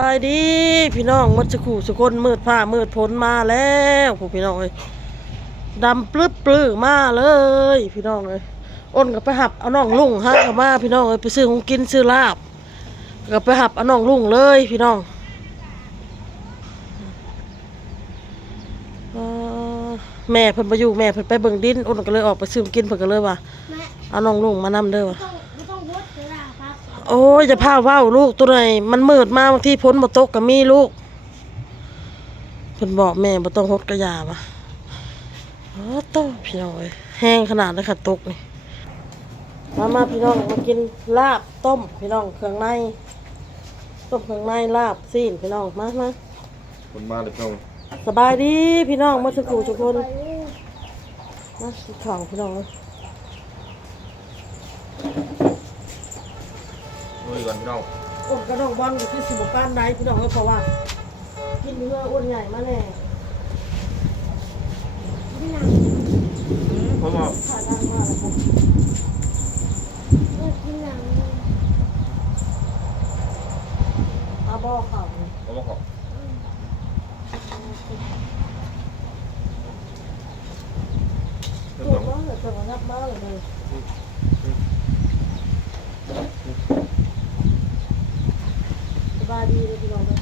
ไปดีพี่น้องมัดสกูสุคนมืดผ้ามืดผลมาแล้วพวกพี่น้องเอ้ยดำปลื้อปลื้อมาเลย พี่น้องเอ้ยอ้นก็ไปหับเอาน้องลุงฮะกับมาพี่น้องเอ้ยไปซื้อของกินซื้อลาบก็ไปหับเอาน้องลุงเลย พี่น้องเอ่อแม่เพิ่นมาอยู่แม่เพิ่นไปเบิ่งดินอ้นก็เลยออกไปซื้อของกินเพิ่นก็เลยว่าแม่เอาน้องลุงมานำเด้อว่ะ โอ้ยจะพาเว้าลูกตัวไหนมันมืดมากบางทีพ้นบ่ตกก็มีลูกเพิ่นบอกแม่บ่ต้องฮดกระยาว่ะโอ้โตพี่น้องเอ้ยแห้งขนาดเลยค่ะตกนี่มามาพี่น้องมากินลาบต้มพี่น้องเครื่องในต้มเครื่องในลาบซีนพี่น้องมามาคนมาเลยพี่น้องสบายดีพี่น้องมาสักครู่ทุกคนมาสิข้าวพี่น้องเอ้ย ลุยก่อนพี่น้องอ้นกระดองบอลก็คือสิบปานใดพี่น้องเอ้ยเพราะว่า กินเนื้ออ้วนใหญ่มาแน่ไม่นานผมบอกถ่ายดังมากเลยครับเลิกกินหนังอาบอข่าวผมบอกขอตัวมากเลยตัวงับมากเลยสบายดีเลยพี่น้องเลย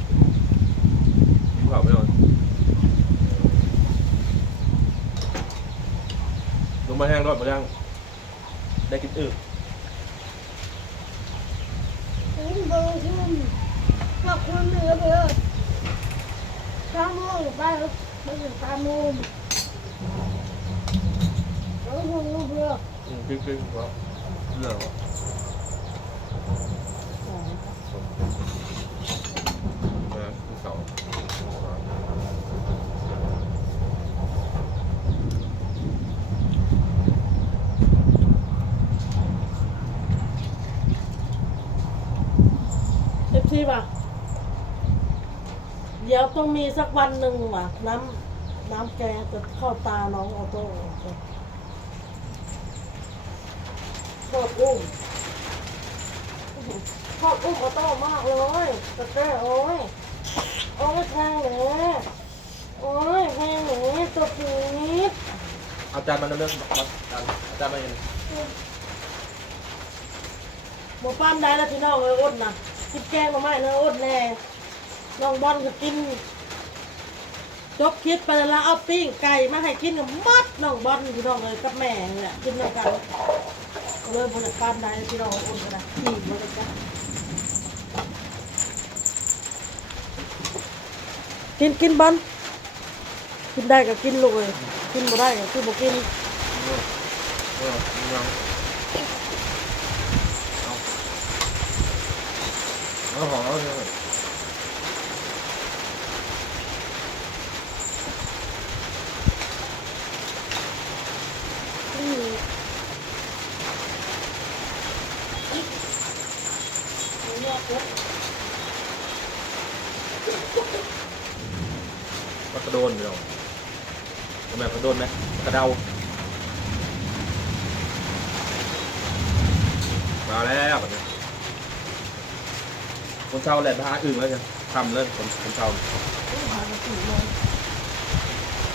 ผมข่าวไม่นอนลงมาแห้งร อดมายังได้กินอึกินเบอร์ขึ้นขอบคุณเหนือเบอร์ข้าวโมงไปไม่ถึงข้าวโมงแล้วคงรู้เบอร์อืมครึ่งๆครับเรื่องวะนะคือเสา เอฟซีป่ะ เดี๋ยวต้องมีสักวันหนึ่งว่ะ น้ำน้ำแกงจะเข้าตาน้องออโต้โคตรอุ้มโคตรอุ้มออโต้มากเลยตะแกรงโอ้ยโอ้ยแพงเลยโอ้ยแพงเลยตัวปีดเอาจารย์มาเรื่องมาจานอาจารย์มาเองหมูปั้นได้แล้วพี่น้องเลยอ้นนะ กินแกงมาไม่นะอ้นแน่น้องบอลก็กินจบคลิปไปแล้วเอาปิ้งไก่มาให้กินกับมัดน้องบอลพี่น้องเลยกับแม่เนี่แหละกินด้วยกันเลยบริปั้นได้พี่น้องอ้นก็ได้ขี่มาเลยจ้ะกินกินบอลกินได้ก็กินลูกเลยกินบ่ได้ก็คือบ่กิน เออเออยังเอาเอาข คนเช่าแหละไปหาอึ่งแล้วกันทำเลยคนคนเช่าหามาสี่โมง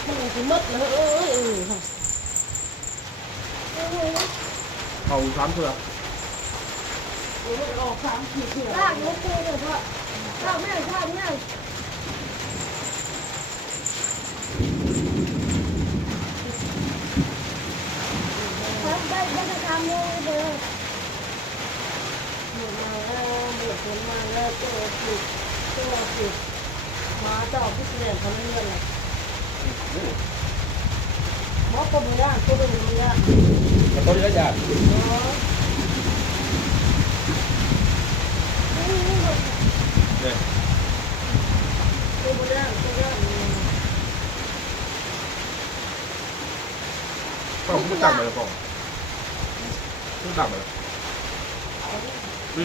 มันเลยสิหมดเลยเอ้ยเอ้ยค่ะเขาซ้ำเพื่อโอ้ยออกสามขีดเถื่อลากลูกคือเลยพ่อลากแม่ลากแม่ครับได้ได้จะทำโมงเบอร์เบื่อมา แล้วเบื่อคนมาแล้วตัวผิดตัวผิดมาเจ้าพิเศษเขาเรื่อยเลยหมอตัวมือย่างตัวมือยางมันต้นเยอะจัดเนาะเนี่ยตัวมือยางตัวย่างต้องไม่ตักไปเลยป่องไม่ตักไปเลยดู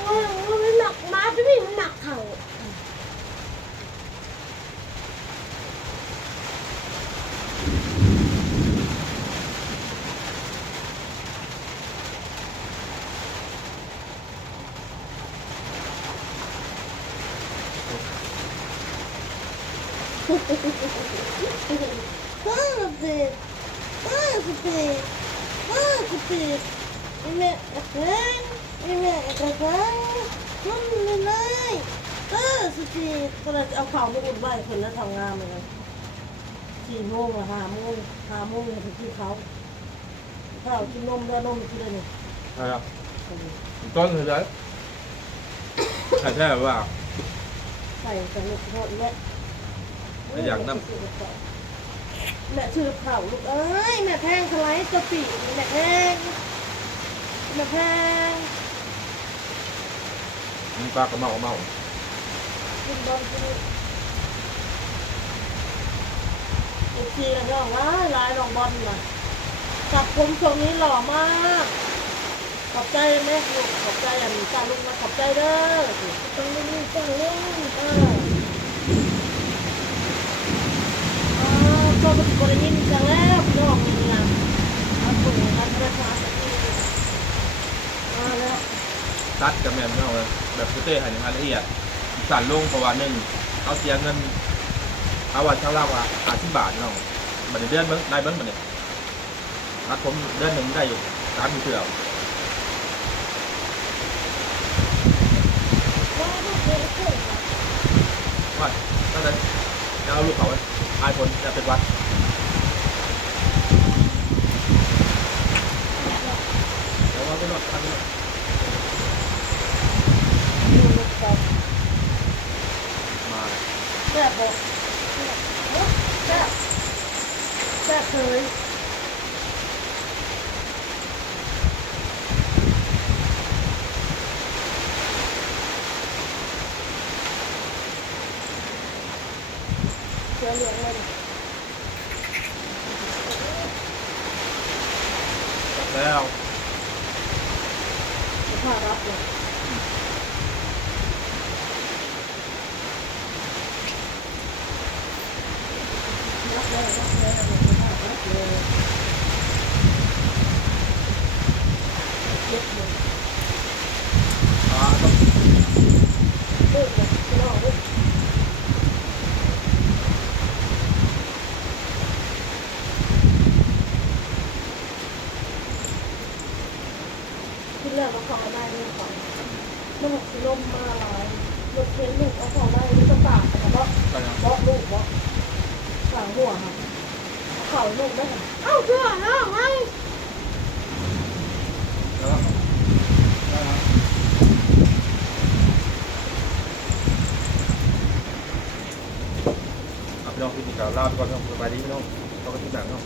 โอ้ยโอ้ยมันหนักมาพี่พี่มัหนักเข่าก็คือก็คือก็คือ ไม่เอแม่กระเพงมันเลยเลยป้าเป็ดก็เลยเอาข่าวมาอุ่นใบคนแล้วทำงานเลยสี่โมงอะห้าโมงห้าโมงถึงที่เขาข้าวกินนมแล้วนมกินเลยเนี่ยใช่ครับต้นคือไรใช่ใช่แบบว่าใส่กันลูกโทษแม่ไม่อยากนำ แม่ชื่อเผาลูกเอ้ยแม่แพงสไลด์สปีดแม่แพงแม่แพง มีปลากระเมาเมากินบอลกินเอฟซีกันร้องว่าลายรองบอลน่ะจับผมทรงนี้หล่อมาก ขอบใจแม่ลูกขอบใจอันนี้จ้าลูกนะขอบใจเด้อต้องมีต้องเล่นเอออ่าก็เป็นบริยินจังแล้วพี่น้องนี่นะอันปุ่นอันประชาสักทีมาแล้ว ตัดกับแมนเนาแบบเต้ห้ในรายละเอียดสั่นลงเพราะว่าหนึ่งเขาเสียเงินเอาว่าเช่าเล่าว่าอาสิบบาทเนาะบัดเดือนเบิ้งได้เบิ้งบัดเนี่ยตัดผมเดือนหนึ่งได้อยู่สามเสือว่าตองเล่นเล่นว่าตั้งแต่จะเอาลูกเขาไว้อายคนจะเป็นวัดแล้วว่าก็รอดทันเลย อยู่ในกรอบ มา แซ่บบอกแซ่บแซ่บเคยเสือเหลืองเลย แล้ว ผ้ารับเลยรับเลยรับเลยรับเลยผ้ารับเลยเจ็บเลย อ่าต้อง เลิกเลยพี่น้องเลิก ที่แรกเราขอได้เลยก่อนมันหกสิลมมาหลายรถเข็นลูกเอาขอได้ลูกกระตากแต่ว่าไปนะล็อกลูกบล็อกหลังหัวค่ะเข่าลูกได้เอ้าเชื่อน้องไอ้แล้วได้ครับอะพี่น้องพี่นิกาลาไปก่อนครับสบายดีพี่น้องเราก็ที่แบบเนาะ